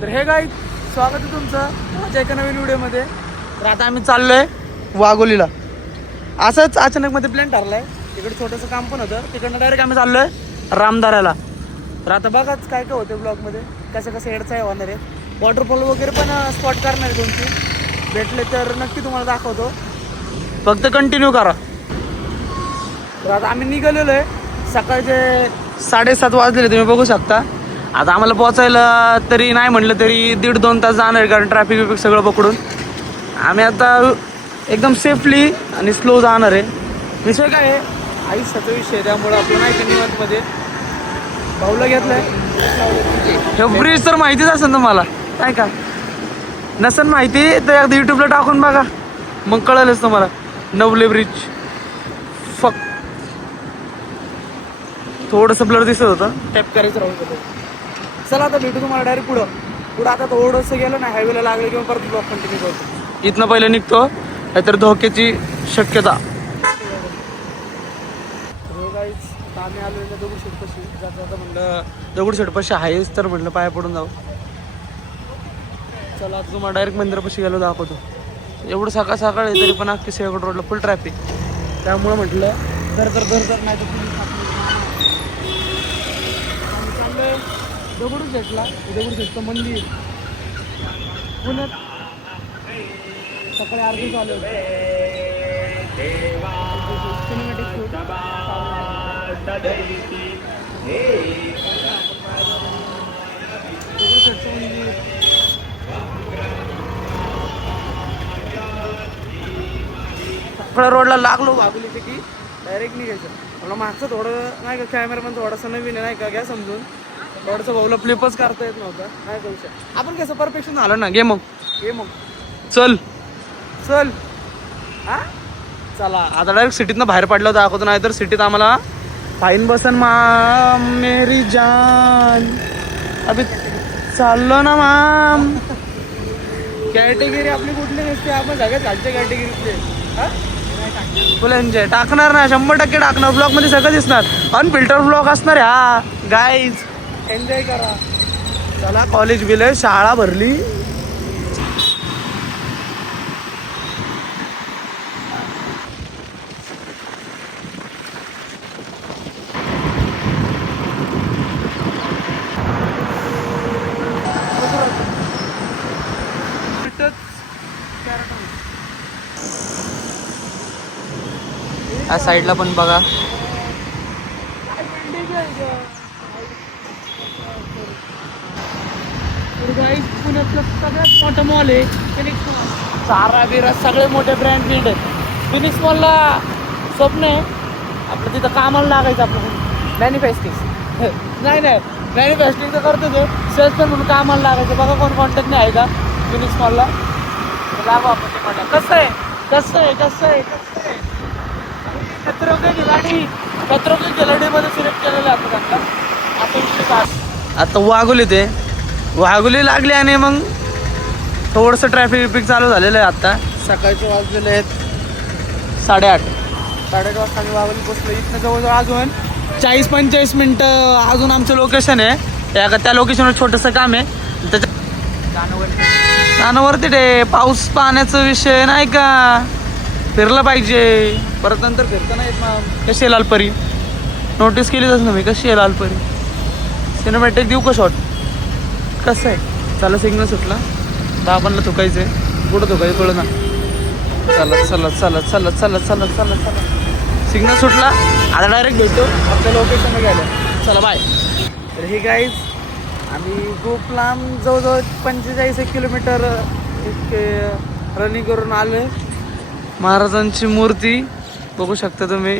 तर हे गाईज स्वागत आहे तुमचं माझ्या एका नवीन व्हिडिओमध्ये. तर आता आम्ही चाललोय वाघोलीला. असंच अचानक मध्ये प्लॅन ठरलाय. तिकडे छोटंसं काम पण होतं, तिकडनं डायरेक्ट आम्ही चाललोय रामदाऱ्याला. तर आता बघाच काय काय होतं ब्लॉगमध्ये, कसं कसं हेडचं आहे होणार आहे. वॉटरफॉल वगैरे पण स्पॉट करणार आहे 2-3 भेटले तर नक्की तुम्हाला दाखवतो, फक्त कंटिन्यू करा. तर आता आम्ही निघालेलो आहे, सकाळचे 7:30 वाजलेले तुम्ही बघू शकता. आता आम्हाला पोचायला तरी नाही म्हटलं तरी 1.5-2 तास जाणार आहे, कारण ट्रॅफिक विफिक सगळं पकडून. आम्ही आता एकदम सेफली आणि स्लो जाणार आहे. विषय काय आहे, आयुष्याचा विषय, त्यामुळं आपलं नाही का निवांतमध्ये भाऊला घेतलाय. हे ब्रिज तर माहितीच असेल तुम्हाला, काय का नसेल माहिती तर एकदा यूट्यूबला टाकून बघा, मग कळेलच तुम्हाला. नवले ब्रिज फक्त थोडंसं ब्लर दिसत होतं, टॅप करायचं राहून गेलं. चला आता भेटू तुम्हाला डायरेक्ट पुढं आता थोडंसं गेलं ना हायवेला लागलं किंवा परत ब्लॉक कंटिन्यू करतो. इथनं पहिले निघतो, नाहीतर धोक्याची शक्यता. आता आम्ही आलो दगडूशेठपाशी. जाता म्हणलं दगडूशेठपाशी आहेच, तर म्हटलं पाया पडून जाऊ. चला आता तुम्हाला डायरेक्ट मंदिरापाशी गेलो दाखवतो. एवढं सकाळ सकाळ आहे तरी पण अख्खी सिंहगड रोडला फुल ट्रॅफिक. त्यामुळं म्हटलं तर नाही तर चाललोय दगडूशेठला. दगडूशेठचं मंदिर पुण्यात सकाळी आरती चालू होती. सिनेमॅटिक शूट दगडूशेठचं मंदिर. सकाळ रोडला लागलो वाघोलीचे की डायरेक्ट निघायचं. मला मागचं थोडं नाही का कॅमेरा पण थोडासा नवीन आहे, नाही का घ्या समजून. थोडंसं भाऊला फ्लिपच करता येत नव्हतं, नाही का विषय. आपण कसं परफेक्शन झालं ना. घे मग चल हा चला आता डायरेक्ट सिटीतनं बाहेर पडलं होतं दाखवतो, नाही तर सिटीत आम्हाला फाईन बसन मेरी जान. अभि चाललो ना माम. कॅटेगरी आपली कुठली नसते, आपण सगळ्यात खालच्या कॅटेगरीतले. फुल एन्जॉय टाकणार ना, 100% टाकणार. ब्लॉग मध्ये सगळं दिसणार, अनफिल्टर ब्लॉग असणार आहे. हा गाईज एन्जॉय करा. चला कॉलेज बिल, शाळा भरली. या साईडला पण बघा. पुण्यातलं सगळ्यात मोठं मॉल आहे फिनिक्स मॉल. चारा बिरा सगळे मोठे ब्रँड बिल्ड आहेत. फिनिक्स मॉलला स्वप्न आहे आपलं, तिथं कामाला लागायचं आपलं. मॅन्युफॅक्चरिंग नाही मॅन्युफॅक्चरिंग तर करतो ते, सेल्समॅन म्हणून कामाला लागायचं. बघा कोण कॉन्टॅक्ट नाही आहे का फिनिक्स मॉलला, लागू आपण ते म्हणलं. कसं आहे पत्रोके मध्ये सिलेक्ट केलेलं आहे त्यांना. आता वाघोली लागली आणि मग थोडंसं ट्रॅफिक विफिक चालू झालेलं आहे. आता सकाळचे वाजलेले आहेत 8:30 वाजता आम्ही वाघोली पोचलो. इथनं जवळजवळ अजून 40-45 मिनटं अजून आमचं लोकेशन आहे. त्या लोकेशनवर छोटंसं काम आहे, त्याच्या कानावरती ते पाऊस पाण्याचा विषय नाही का, फिरलं पाहिजे. परत नंतर फिरता नाही येत. मग कशी आहे लालपरी, नोटीस केलीच ना मी, कशी आहे लालपरी. सिनेमॅटिक देऊ का शॉट, कसं आहे. चला सिग्नल सुटला, 10 बनला थुकायचं आहे. कुठं थुकायचं कळलं ना. चला सिग्नल सुटला. आता डायरेक्ट भेटतो आपल्या लोकेशनला गेलं. चला बाय. तर हे गाईज आम्ही खूप लांब जवळजवळ 45 किलोमीटर इतके रनिंग करून आलो आहे. महाराजांची मूर्ती बघू शकता तुम्ही.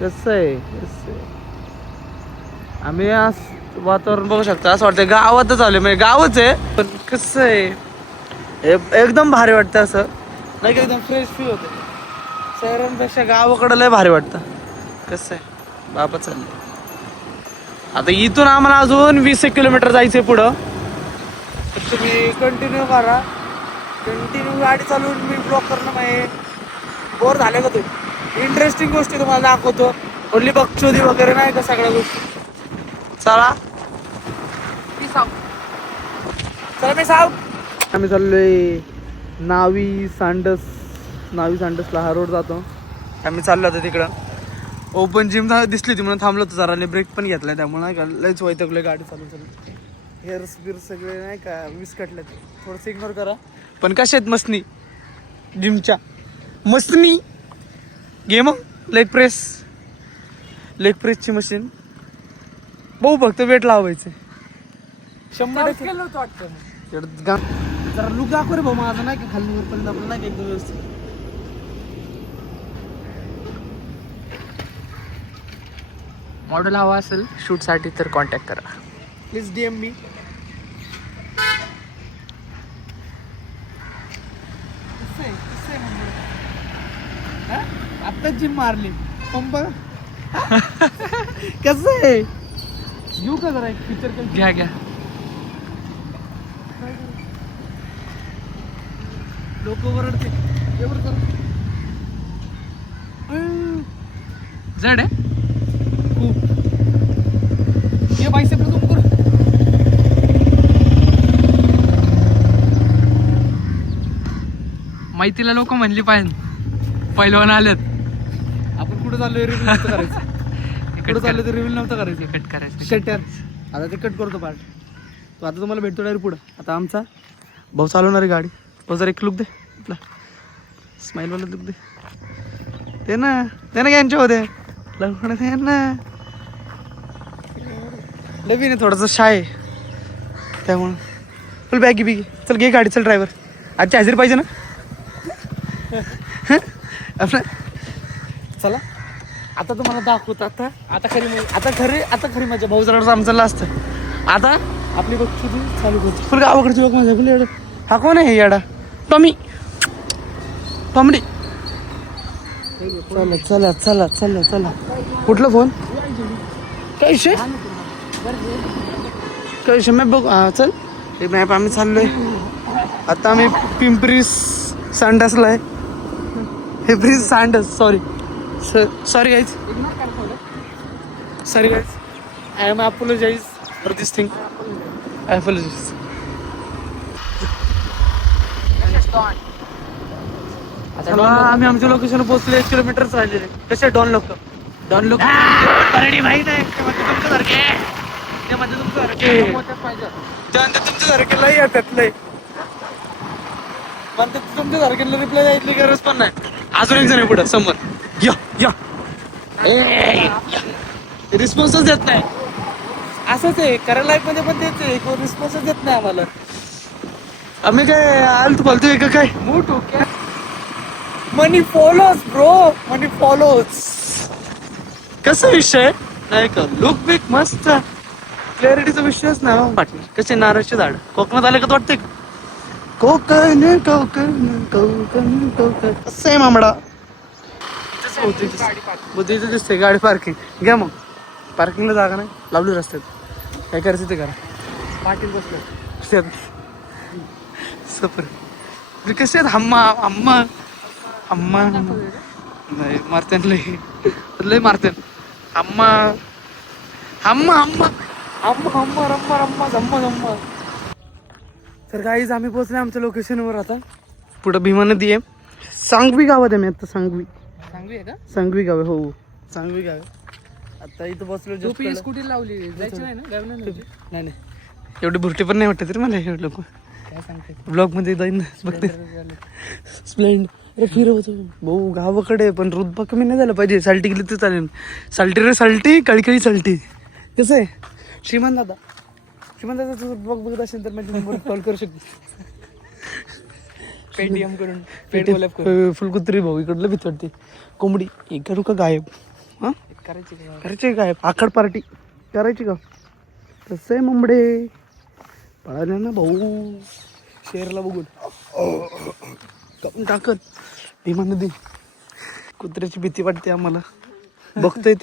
कसं आहे आम्ही आज वातावरण बघू शकता, असं वाटतं गावातच आले, म्हणजे गावच आहे पण कसं आहे एकदम भारी वाटतं. असं नाही का एकदम फ्रेश फील होतं. शहरांपेक्षा गावाकडं लय भारी वाटतं. कसं आहे बाबा चालले. आता इथून आम्हाला अजून 20 किलोमीटर जायचं आहे पुढं. तर तुम्ही कंटिन्यू करा. कंटिन्यू गाडी चालवून मी ब्लॉग करणं म्हणजे बोर झाले का तुम्ही. इंटरेस्टिंग गोष्टी तुम्हाला दाखवतो. ओनली बकचोदी वगैरे नाही का सगळ्या गोष्टी. चला चला मी साव. आम्ही चाललोय नावी सांडसला हा रोड जातो. आम्ही चाललो होतो तिकडं. ओपन जिम दिसली होती म्हणून थांबलो होतो जरा. ब्रेक पण घेतला त्यामुळे नाही का लयच वैतागलोय गाडी चालून. हेअर्स बिर सगळे नाही का विस्कटले. थोडंसं इग्नोर करा. पण कशा आहेत मसनी जिमच्या मसनी. घे मग लेग प्रेसची मशीन भाऊ. फक्त वेट लावायचं 100%. जरा लुक दाखव रे भाऊ माझा नाही का खाली वरपर्यंत आपलं नाही का एकदम व्यवस्थित. मॉडेल हवा असेल शूटसाठी तर कॉन्टॅक्ट करा. प्लीज DM मी. आता जिम मारली पंप. कसं आहे घेऊ का जरा एक पिक्चर. घ्या लोक ओरडते एवढं कर. जड आहे खूप. ये बाईसेप तू कर. माहितीला लोक म्हणली पाहिजे पहिलवान आलेत. आपण कुठं चाललोय रिव्हिल नव्हतं करायचं. कुठं चाललोय तर रिव्हिल नव्हतं करायचं. कट करायचं. कट यार. आता ते कट करतो पार्ट. तो आता तुम्हाला भेटतो डायरेक्ट पुढं. आता आमचा भाऊ चालवणार आहे गाडी. भाऊ जरा एक लुक दे आपला स्माईलवाला लुक दे. ते ना यांच्या होते ना नवीन आहे थोडंसं शाय त्यामुळं फुल बॅगी बिगी. चल घे गाडी. चल ड्रायव्हर आजची हजेरी पाहिजे ना आपलं. चला आता तुम्हाला दाखवतो. आता खरी माझ्या भाऊ जरा आमचं असतं. आता आपली बघतो ती चालू करतो. फुल गावाकडची लोक माझ्या. हा कोण आहे याडा टॉमी चला. कुठला फोन काय विषय मॅप बघू. हा चल हे मॅप. आम्ही चाललोय आता. आम्ही पिंपरी सांडसला आहे. Pimpri Sandas. Sorry guys. I am apologise for this thing. Apologise. आम्ही आमच्या लोकेशन पोहोचले. 1 किलोमीटर राहिलेले. कसे डॉन लोक माहिती आहे तुमच्यासारखे लय येतात लय. म्हणते तुमच्यासारखे रिप्लाय द्यायची गरज पण नाही. अजून एक जण आहे पुढं समोर. या रिस्पॉन्सच देत नाही. असंच आहे खऱ्या लाईफ मध्ये पण तेच आहे. रिस्पॉन्सच देत नाही आम्हाला. आम्ही काय आलतो फालतू आहे का काय. मोठो क्या मनी फॉलोज ब्रो. मनी फॉलोज. कसा विषय नाही का. लुक बिक मस्त. क्लॅरिटीचा विषयच नाही वाटणार. कसे नारळचे झाड कोकणात आले का वाटते. कोकण कसं आहे मामडा. इथं दिसते गाडी पार्किंग. घ्या मग. पार्किंगला जागा नाही लावली रस्त्यात. काय करायचं ते करा. पाटील बसलं सफर कसे आहेत. हम्मा नाही मारते लय मारते. रम्मा. तर गाईज आम्ही पोहोचले आमच्या लोकेशनवर. आता पुढं भीमा नदी आहे. सांगवी गावात आहे. मी आता सांगवी गाव आहे. हो सांगवी गाव आहे. आता इथं बसलो. स्कूटी लावली जायची नाही ना. नाही एवढी भुरटी पण नाही वाटत रे मला. एवढे लोक ब्लॉग मध्ये जाईन बघते. स्प्लेंड अरे फिरवतो भाऊ गावाकडे. पण रुतबा कमी नाही झाला पाहिजे. साल्टी गेली तर चालेल. साल्टी कळकळी साल्टी. कसं आहे श्रीमान दादा तुझं ब्लॉग बघत असेल तर माझ्या कॉल करू शकतो. पेटीएम करून फुल कुत्री भाऊ. इकडलं भीती वाटते. कोंबडी एक करू का गायब. हा करायची गायब. आखड पार्टी करायची का. कसं आहे मुंबडे पळाल्या ना भाऊ. शेरला बघून कापून टाकत. भीमा नदी. कुत्र्याची भीती वाटते आम्हाला. बघतोय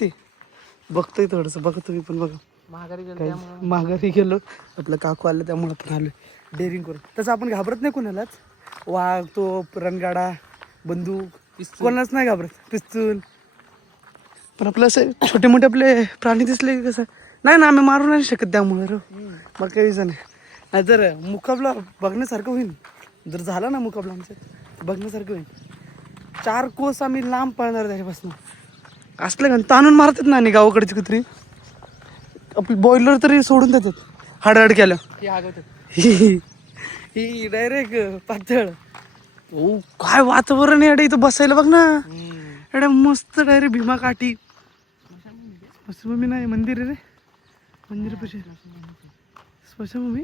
थोडंसं. बघतो मी पण. बघा माघारी गेलो. आपलं काकू आलं त्यामुळे पण आलो डेअरिंग करून. तसं आपण घाबरत नाही कोणालाच. वाघ तो रणगाडा बंदूक कोणालाच नाही घाबरत. पिस्तूल पण आपलं असं छोटे मोठे आपले प्राणी दिसले की कसं नाही ना, आम्ही मारू नाही शकत त्यामुळे रो. मग काही विषय नाही जर मुकाबला बघण्यासारखं होईल. जर झाला ना मुकाबला आमच्या बघण्यासारखं होईल. 4 कोस आम्ही लांब पळणार त्याच्यापासून. असलं का ताणून मारतात ना आणि गावाकडची कुत्री आपली बॉयलर तरी सोडून देतात हाडहाड केलं. ती आगवत ही डायरेक्ट पातळ. ओ काय वातावरण आहे इथं बसायला बघ ना. एवढ्या मस्त डायरेक्ट भीमा काठी. स्मशानभूमी नाही मंदिर आहे रे. मंदिर पशी स्मशानभूमी.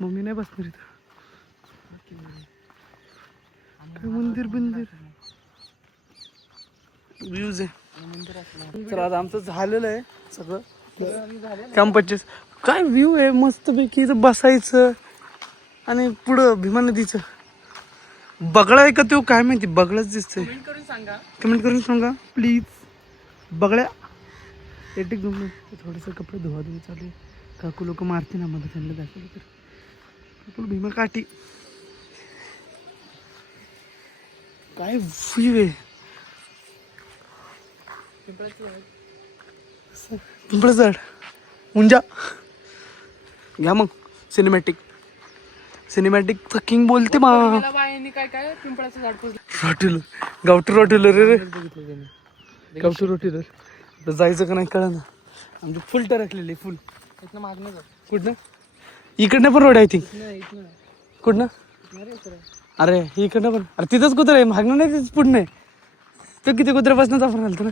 मम्मी नाही बसणार इथं. काय मंदिर बिंदिर व्ह्यूज आहे. तर आता आमचं झालेलं आहे सगळं काम 25. काय व्ह्यू आहे मस्त पैकी. इथं बसायचं आणि पुढं भीमा नदीचं. बगळा आहे का तो काय माहिती. बगळाच दिसतंय. कमेंट करून सांगा प्लीज. बगळ्या एटिक घेऊन थोडंसं कपडे धुवा चालू आहे. काकू लोक मारते ना मला त्यांना दाखवलं तर. काकू भीमा काठी. काय व्ह्यू आहे. पिंपळाचं झाड मुंजा घ्या मग. सिनेमॅटिक किंग बोलते मा. काय काय पिंपळाचं झाड रॉट्युलर गावठी रॉट्युलर रे. गावठी रॉट्युलर. तर जायचं का नाही कळलं ना. आमची फुल टरकलेली फुल. इथनं मागणं कुठनं इकडनं पण रोड आहे थिंक. इथनं कुठनं अरे इकडनं पण. अरे तिथंच कुत्रा आहे मागणं नाही तिथं पुढं नाही. तो किती कुत्र्यापासूनच आपण घालतो ना.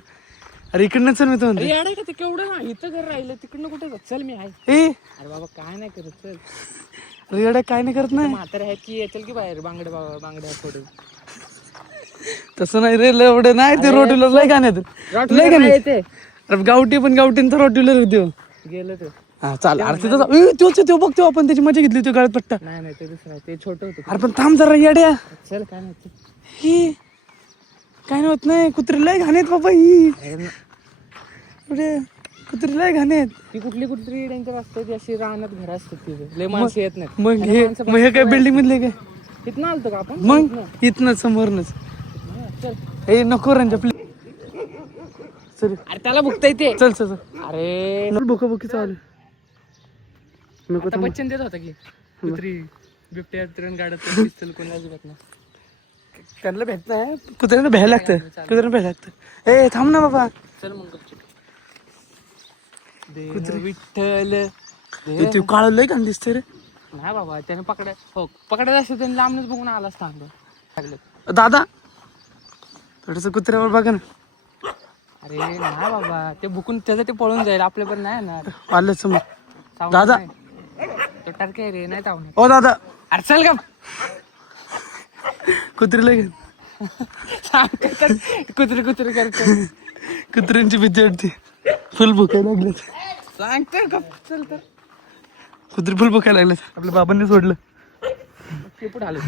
अरे इकडनं चल मी तो म्हणतो. येडा का ते केवढं ना इथं घर राहिलं तिकडनं कुठे जात. चल मी आहे. ए अरे बाबा काय नाही करत चल. अरे एवढं काय नाही करत नाही. म्हातारे आहेत की चल की बाहेर बांगड्या थोडे. तसं नाही रे एवढं नाही. ते रॉट्युलर लय गाण्यात लय गाण्यात. अरे गावठी पण गावठीन तर रॉट्युलर होतो. गेलं ते. हा चाल. अरे तिथं तो बघतो आपण त्याची मजा घेतली. तो गळ्यात पट्टा. नाही ते दुसरं आहे. ते छोटं होतं. अरे पण थांब जरा येड्या. चल काय नाही. ही काय नाही होत नाही. कुत्री लय घाणेत बाबा. ही एवढे कुत्री लय घाणेत. ती कुठली डेंजर असते ती अशी रानात घर असतात तिथे. लय माणसं येत नाहीत. मग हे काय बिल्डिंग मधले काय. इथनं आलतो का आपण. मग इथनं समोरनच. चल. हे नको रंजा प्लीज. चल अरे त्याला भुकता येते. चल चल. अरे भुका चालू. नको आता बच्चन देत होता की कुत्री बिबट्या तिरण गाडत पिस्तल कोणाला बघत नाही. त्यांना भेटत नाही. कुत्र्यांना भ्यायला लागतं. कुत्र्यांना भ्यायला लागतं. ए थांब ना बाबा. चल मग कुत्री विठ्ठल. तू काळ लय घाण दिसते रे. नाही बाबा त्याने पकडायला असं त्याने लांबच बघून आलाच लागलं. दादा थोडस कुत्र्यावर बघा ना. अरे नाही बाबा ते भुकून त्याचं ते पळून जाईल. आपल्या पण नाही ना. आलं समोर. दादा तो टरके रे नाही तावणार. ओ दादा. अरे चल का कुत्री लय कुत्री करतो. कुत्र्यांची भीती वाटते. फुल भुकायला लागले. सांगतोय का चल तर. कुत्री फुल भुकायला लागले. आपल्या बाबांनी सोडलं. शेपूट आलं.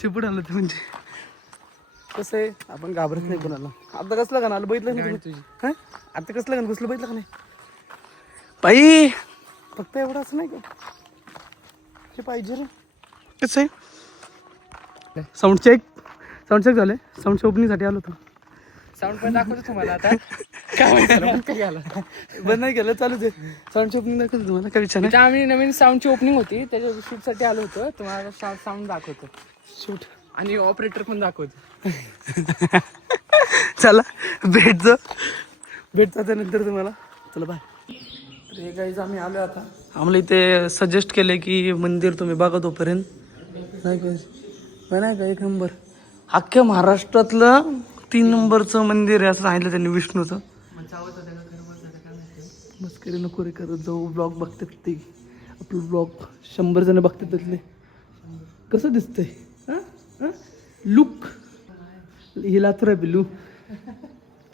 शेपूट आलं ते म्हणजे कसं आहे. आपण घाबरत नाही कोणाला. आता कसलं गाणं आलं बघितलं नाही तुझी. हा आता कसलं गाणं घुसलं बघितलं का नाही. बाई फक्त एवढंच नाही का हे पाहिजे रे. कसं आहे साऊंड चेक झालंय. साऊंडच्या ओपनिंगसाठी आलो होतो. साऊंड पण दाखवतो तुम्हाला आता. काय माहिती बंद नाही केलं चालू दे. साऊंडची ओपनिंग दाखवतो तुम्हाला काय विचार नाही. आम्ही नवीन साऊंडची ओपनिंग होती त्याच्या शूटसाठी आलो होतो. तुम्हाला साऊंड दाखवतो. शूट आणि ऑपरेटर पण दाखवतो. चला भेटतो त्यानंतर तुम्हाला. चला बाय. तर हे गाईज आम्ही आलो आता. आम्हाला इथे सजेस्ट केले की मंदिर तुम्ही बघा तोपर्यंत. नाही का एक नंबर. अख्ख्या महाराष्ट्रातलं 3 नंबरचं मंदिर आहे असं सांगितलं त्यांनी विष्णूचं. मस्करी नको रे करत जाऊ. ब्लॉग बघतात ते आपलं ब्लॉग 100 जण बघतात त्यातले. कसं दिसतंय लुक. हिला तर आहे बिलू.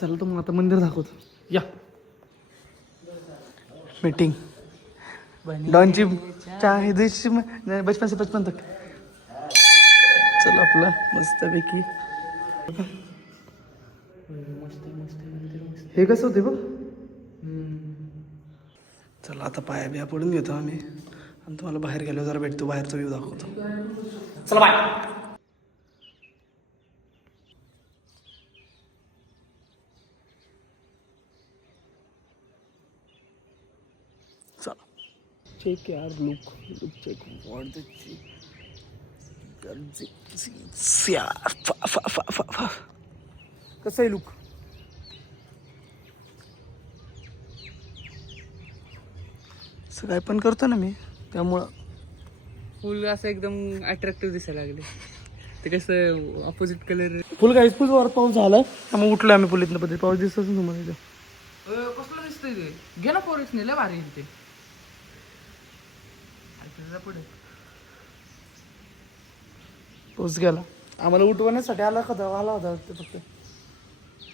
चला तर मग आता मंदिर दाखवतो. या मीटिंग डॉनची चाहे देश बचपन तक. चला आपलं मस्तपैकी. हे कसं होते बघ. चला आता पाया बिया पडून घेतो आम्ही आणि तुम्हाला बाहेर गेलो जरा भेटतो. बाहेरचा व्ह्यू दाखवतो. चला बाय. चेक यार लुक चेक व्हाट द यार कसं आहे लुक असं काय पण करतो ना मी त्यामुळं फुल असं एकदम अट्रॅक्टिव्ह दिसायला लागले ते कसं ऑपोजिट कलर फुल काहीच फुल वर पाऊस झाला मग उठलो आम्ही पुलीतनं पद्धती पाऊस दिसतच ना तुम्हाला इथं. कसलं दिसतंय ते घे ना फॉरेस्ट लय भारी आहे ते पुढे पाऊस गेला आम्हाला उठवण्यासाठी आला आला होता ते फक्त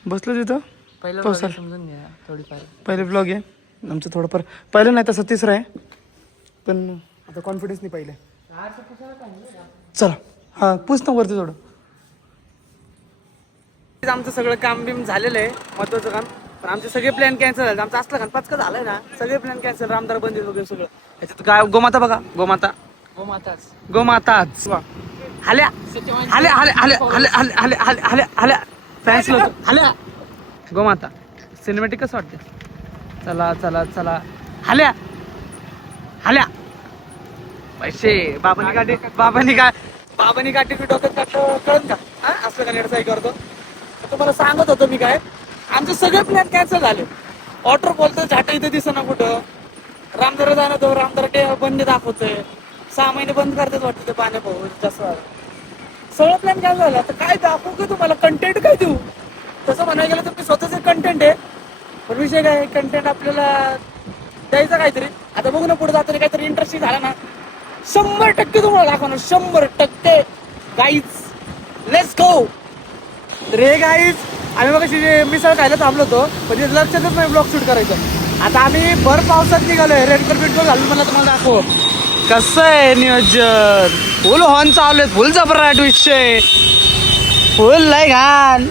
बसलो तिथं पहिला पाऊस आला. समजून घ्या थोडीफार पहिले ब्लॉग आहे आमचं थोडंफार पहिलं नाही तसं तिसरं आहे पण आता कॉन्फिडन्स नाही पहिले चला हां पूछ ना वरती थोडं आमचं सगळं काम बिम झालेलं आहे महत्वाचं काम पण आमचे सगळे प्लॅन कॅन्सल झाले आमचं असलं पचका झालंय ना सगळे प्लॅन कॅन्सल रामदार बंदी वगैरे सगळं याच्यात काय गोमाता बघा गोमाताच हाल्या हाल्या हाल्या हाल्या हाल्या हाल्या हाल्या हाल्या हाल्या हाल्या फॅन्स हाल्या गोमाता सिनेमॅटिक कसं वाटते चला चला चला हाल्या हाल्या पैसे बाबांनी गाठी डोक्यात टाकलं कळत का हा असं का नेटसाई करतो तर तुम्हाला सांगत होतो मी काय आमचे सगळे प्लॅन कॅन्सल झाले ऑर्डर बोलतो झाटा इथे दिसना कुठं रामदारा जाणं तो रामदारा बंद दाखवतोय 6 महिने बंद करतात वाटतं ते पाण्या भाऊ जसं सगळं प्लॅन कॅन्सल झालं आता काय दाखवू की तुम्हाला कंटेंट काय देऊ तसं म्हणायला गेलं तर मी स्वतःच कंटेंट आहे पण विषय काय कंटेंट आपल्याला द्यायचं काहीतरी आता बघू ना पुढे जाताना काहीतरी इंटरेस्टिंग झाला ना 100% तुम्हाला दाखवणार 100% guys let's go ray guys आम्ही बघा मिसळ खायला थांबलो होतो पण लक्षातच नाही ब्लॉग शूट करायचं आता आम्ही भर पावसात निघालोय रेनकोट बिटकोट घालून मला तुम्हाला दाखव कसं आहे नियोजन फुल हॉर्न चालू आहे फुल जबराट विषय फुल नाही घाण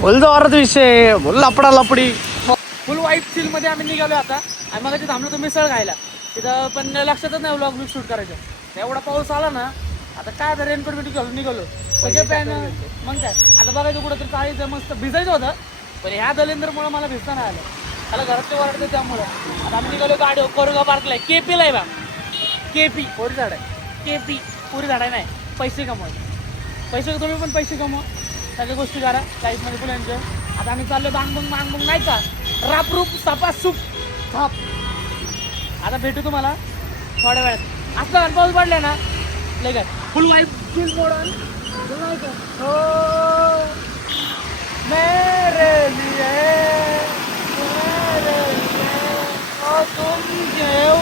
फुल जोरात विषय फुल लपडा लपडी फुल वाईट सील मध्ये आम्ही निघालो आता आणि मग थांबलो होतो मिसळ खायला तिथं पण लक्षातच नाही व्लॉग शूट करायचं एवढा पाऊस आला ना आता काय आता रेनकोट बिटकोट घालून निघालो सगळे पॅन मग काय आता बघायचं कुठं तर चाळीचं मस्त भिजायचं होतं पण ह्या दलिंदरमुळे मला भिजता नाही आलं त्याला घरात ते ओरडते त्यामुळं आता आम्ही निघालो गाडी कोरेगाव पार्कला आहे केपीला आहे बा केपी पुरी झाड आहे केपी पुरी झाड आहे नाही पैसे कमवायचे तुम्ही पण पैसे कमवा सगळ्या गोष्टी करा लाईफमध्ये फुलांच्या आता आम्ही चाललो बांग बंग नाही का रापरूप सपासूप थाप आता भेटू तुम्हाला थोड्या वेळात असं पाऊस पडलाय ना लय काय फुल वाईट फुल मॉडर्न हो मेरे लिए तुम जेऊ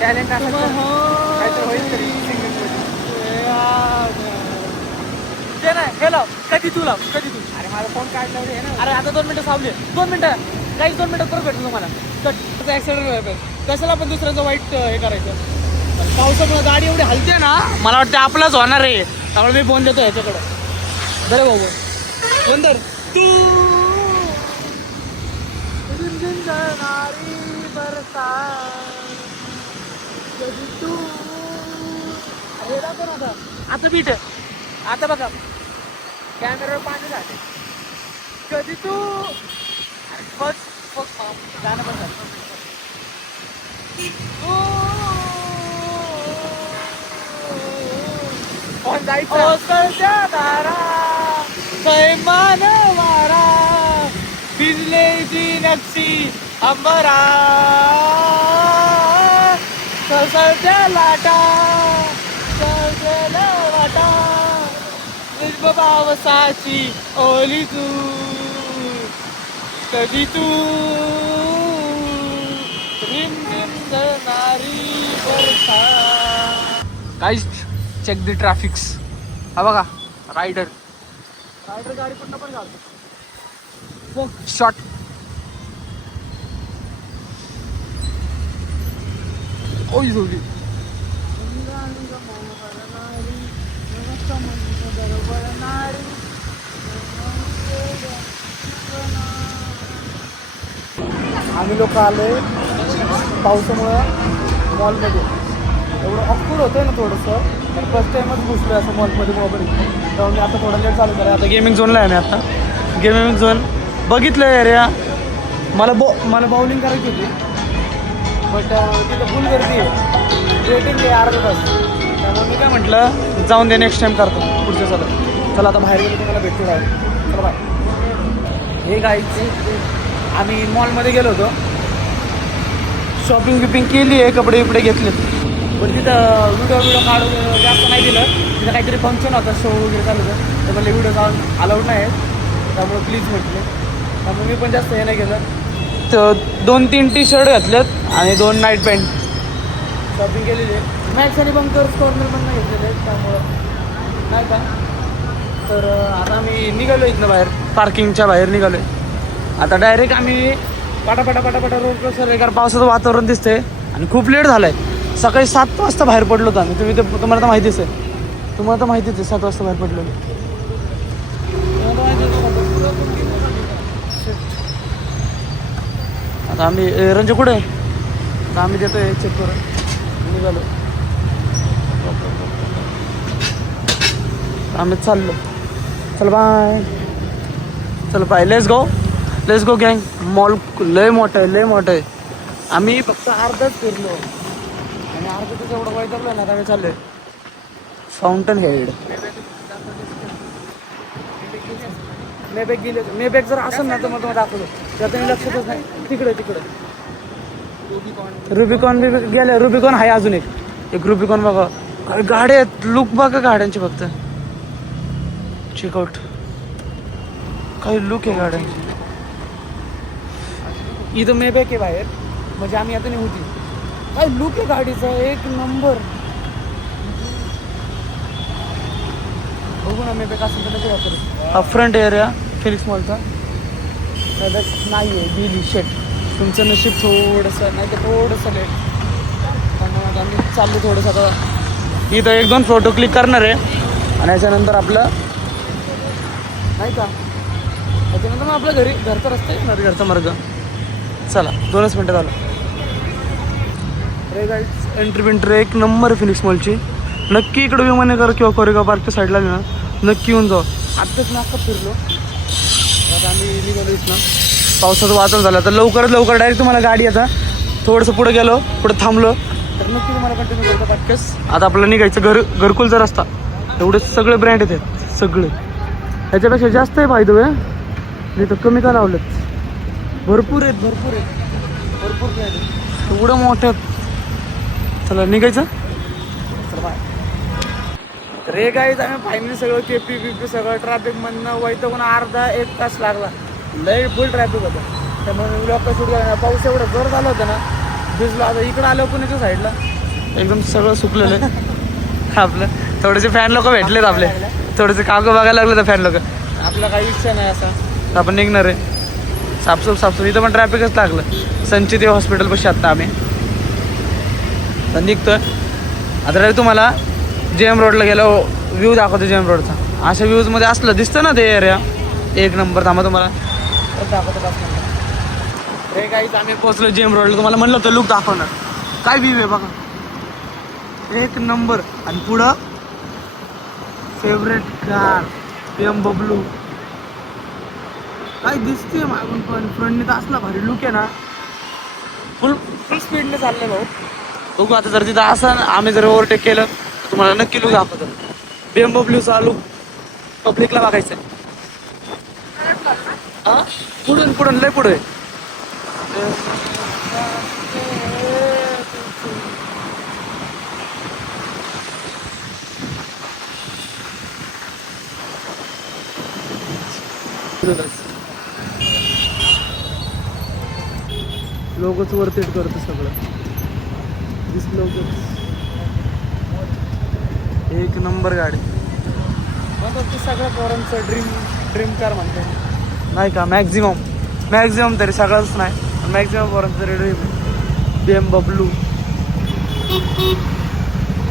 टॅलेंट काहीतरी होईल तरी ते नाही हे लाव कधी तू अरे माझा फोन काढला अरे आता 2 मिनिटं सावली 2 मिनिटं काही 2 मिनिटात परत भेटतो तुम्हाला कट ऍक्सिडेंट कशाला पण दुसऱ्यांचं वाईट हे करायचं पावसामुळे गाडी एवढी हलते ना मला वाटतं आपलाच होणार आहे त्यामुळे मी फोन देतो ह्याच्याकडं बरे भाऊ फोन तर तू आता बीट आता बघा कॅमेरावर पाणी झाले कधी तू गाणं पण झालं कैमान वारा भिजलेची नक्षी अंबरा ससळत्या लाटा ससळ्या वाटा पावसाची ओली तू कधी तू रिम रिम धरणारी बरसा गाईज चेक दी ट्रॅफिक्स हा बघा रायडर गाडी कुठं पण घालतो शॉट ओय जोडी आम्ही लोक आलोय पावसामुळं मॉलमध्ये एवढं ऑकवर्ड होतंय ना थोडंसं तर फर्स्ट टाइमच घुसलोय असं मॉलमध्ये मोबाईल त्यामुळे आता थोडं लेट चालू करा आता गेमिंग झोनला आहे आम्ही आता गेमिंग झोन बघितलं एरिया मला बाउलिंग करायची होती बट तिथं फुल गर्दी आहे, वेटिंग आहे अर्धा तास. त्यामुळे मी काय म्हटलं जाऊन दे, नेक्स्ट टाइम करतो पुढच्या चला आता बाहेर गेलो तुम्हाला भेटतो डायरेक्ट. चला बाय. हे गाईचे आम्ही मॉलमध्ये गेलो होतो, शॉपिंग बिपिंग केली आहे, कपडे बिपडे घेतले, पण तिथं व्हिडिओ काढून जास्त नाही दिलं. तिथं काहीतरी फंक्शन होता, शो वगैरे चालू होतं, तर मला व्हिडिओ काढून अलाउड नाही आहे, त्यामुळे प्लीज म्हटले. त्यामुळे मी पण जास्त हे नाही केलं. तर 2-3 टी शर्ट घातलेत आणि 2 नाईट पॅन्ट शॉपिंग केलेली आहे. मॅक्स आणि बंकर्स कॉर्नर पण नाही घेतलेले आहेत, त्यामुळं नाही का. तर आता आम्ही निघालो इथनं बाहेर, पार्किंगच्या बाहेर निघालो आहे. आता डायरेक्ट आम्ही पाटापाटा रोड क्रॉस आहे, कारण पावसाचं वातावरण दिसतंय आणि खूप लेट झालं आहे. सकाळी 7 वाजता बाहेर पडलो होतो आम्ही. तुम्हाला तर माहितीच आहे, 7 वाजता बाहेर पडलो. आता आम्ही रंजू कुठे आहे, आता आम्ही देतोय चेक करून निघालो. आम्ही चाललो. चल बाय, लेट्स गो गँग. मॉल लय मोठं आहे. आम्ही फक्त अर्धाच फिरलो आणि अर्धा तर एवढं वैतागलो ना, आता आम्ही चाललोय फाउंटन हेड. मेबॅक जर असेल ना तर मग तुम्हाला दाखवतो, त्यात मी लक्षातच नाही. तिकडे रुबिकॉन गेले. रुबिकॉन आहे अजून एक रुबिकॉन. बघा काय गाड्या आहेत, लुक बघा गाड्यांचे, फक्त चेकआउट काही लुक आहे गाड्यांची. इथं मेबॅक आहे बाहेर, म्हणजे आम्ही आता नाही होती. काय लुक आहे गाडीचा, एक नंबर. बघू ना मेबॅक असेल तर नक्की वापरू. हा फ्रंट एरिया फिनिक्स मॉलचा नाही आहे. बिली शेट, तुमचं नशीब थोडंसं, नाही तर थोडंसं लेट. त्यामुळे आम्ही चाललो थोडंसं. आता इथं 1-2 फोटो क्लिक करणार आहे आणि याच्यानंतर आपलं नाही का, त्याच्यानंतर मग आपल्या घरचा रस्ता येणार, घरचा मार्ग. चला 2च मिनटं झालं. रे गाईज एंट्री एक नंबर फिनिक्स मॉलची. नक्की इकडं विमाननगर किंवा कोरेगाव पार्कच्या साईडला ना नक्की येऊन जाऊ. आत्ताच नाका फिरलो, आता आम्ही निघालो इथनं. पावसाचं वातावरण झालं, तर लवकर डायरेक्ट तुम्हाला गाडी. आता थोडंसं पुढे गेलो, पुढे थांबलो तर नक्की तुम्हाला कंटिन्यू करतो पाटकस. आता आपल्याला निघायचं घरकुलचा रस्ता. एवढे सगळे ब्रँड आहेत, सगळे ह्याच्यापेक्षा जास्त आहे फायदा आहे. नाही तर कमी का लावलेत, भरपूर आहेत ब्रँड आहेत, एवढं मोठं. चला निघायचं. चला बाय. रे गाईज आम्ही फायनली सगळं केपी सगळं ट्रॅफिकमधनं वैतगून अर्धा-1 तास लागला. लय फुल ट्रॅफिक होतं, त्यामुळे ब्लॉक शूट करायला. पाऊस एवढं जोर झाला होता ना, भिजलो. आता इकडं आलं पुण्याच्या साईडला एकदम सगळं सुकलेलं आपलं. थोडेसे फॅन लोक भेटलेत आपले, थोडेसे कागद बघायला लागले तर फॅन लोक. आपला काही इच्छा नाही असं, आपण निघणार आहे. साफसूफ इथं पण ट्रॅफिकच लागलं. संचिदेव हॉस्पिटलपाशी आत्ता आम्ही निघतोय. आता डायरेक्ट तुम्हाला JM रोडला गेलो, व्ह्यू दाखवतो JM रोडचा. अशा व्ह्यूजमध्ये असलं दिसतं ना ते एरिया, एक नंबर. थांबा तुम्हाला दाखवतो 5 मिनिटं. रे गाईज आम्ही पोहोचलो JM रोडला. तुम्हाला म्हणलं होतं लुक दाखवणार. काय व्ह्यू आहे बघा, एक नंबर. आणि पुढं फेवरेट कार BMW काय दिसते मागून, पण फ्रंटने तर असला भारी लुक आहे ना. फुल स्पीडने चाललंय भाऊ. बघू आता जर तिथं असं आम्ही जर ओव्हरटेक केलं तर तुम्हाला नक्की लुक दाखवतो. BMWचा लुक पब्लिकला बघायचं आहे. हा पुढून लय पुढे. लोगोच वरती करतो सगळं. एक नंबर गाडी. म्हणतात की सगळ्या पोरांचं ड्रीम कार म्हणतात नाही का. मॅक्झिमम तरी सगळंच नाही, मॅक्झिमम पोरांचं तरी ड्रीम BMW.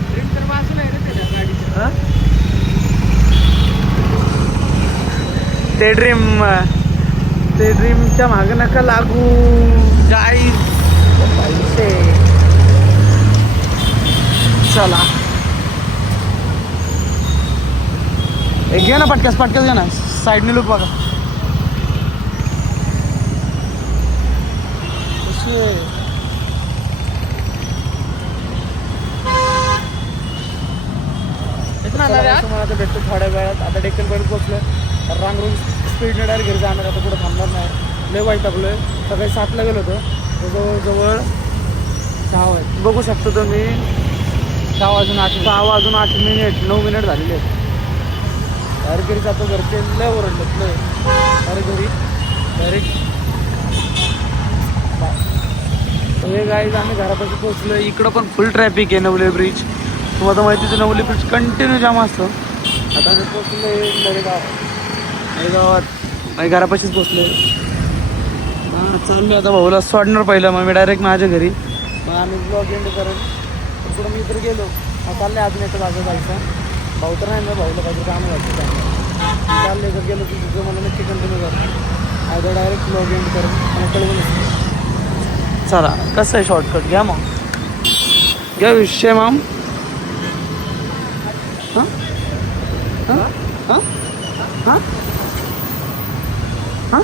ड्रीम तर बाजूला आहे ना त्या गाडीचं. ते ड्रीमच्या मागे नका लागू गाईज. पैसे चला घे ना, पटक्यास घे ना. साईडने लुक बघा. आता भेटतो थोड्या वेळात. आता डेक्कनपर्यंत पोहोचलो. रांगरून स्पीडने डायरेक्ट घरी जाणार. आता कुठं थांबणार नाही. लय वाईट टाकलो आहे. सकाळी 7ला गेलो होतो. जवळ 6 वाजता बघू शकतो तुम्ही. 6 वाजून 8 मिनिट 9 मिनिट झालेले आहेत. डायरेक्ट घरी जातो. घरचे लय ओरडलेत लय. डायरेक्ट घरी डायरेक्ट हे गाईज आम्ही घरापासून पोहोचलो. इकडं पण फुल ट्रॅफिक आहे. नवले ब्रिज तुम्हाला माहितीच. नवले ब्रिज कंटिन्यू जाम असतो. आता आम्ही पोहोचलो नरेगावात. माझ्या घरापाशीच पोहोचलो. हां चाललो आता भाऊला सोडणार पहिलं. मग मी डायरेक्ट माझ्या घरी. मग आम्ही ब्लॉग एंड करेन. तर पुढं मी इतर गेलो. चालले अजून येतं माझं जायचं. भाऊ तर नाही ना. भाऊला काहीतरी काम व्हायचं चालले. जर गेलो की तुझं मला नक्की कंटिन्यू करतो. आता डायरेक्ट ब्लॉग एंड करेन. मला कळवून चला कसं आहे शॉर्टकट घ्या मग. घ्या विषय मग. हां हां हां हां हां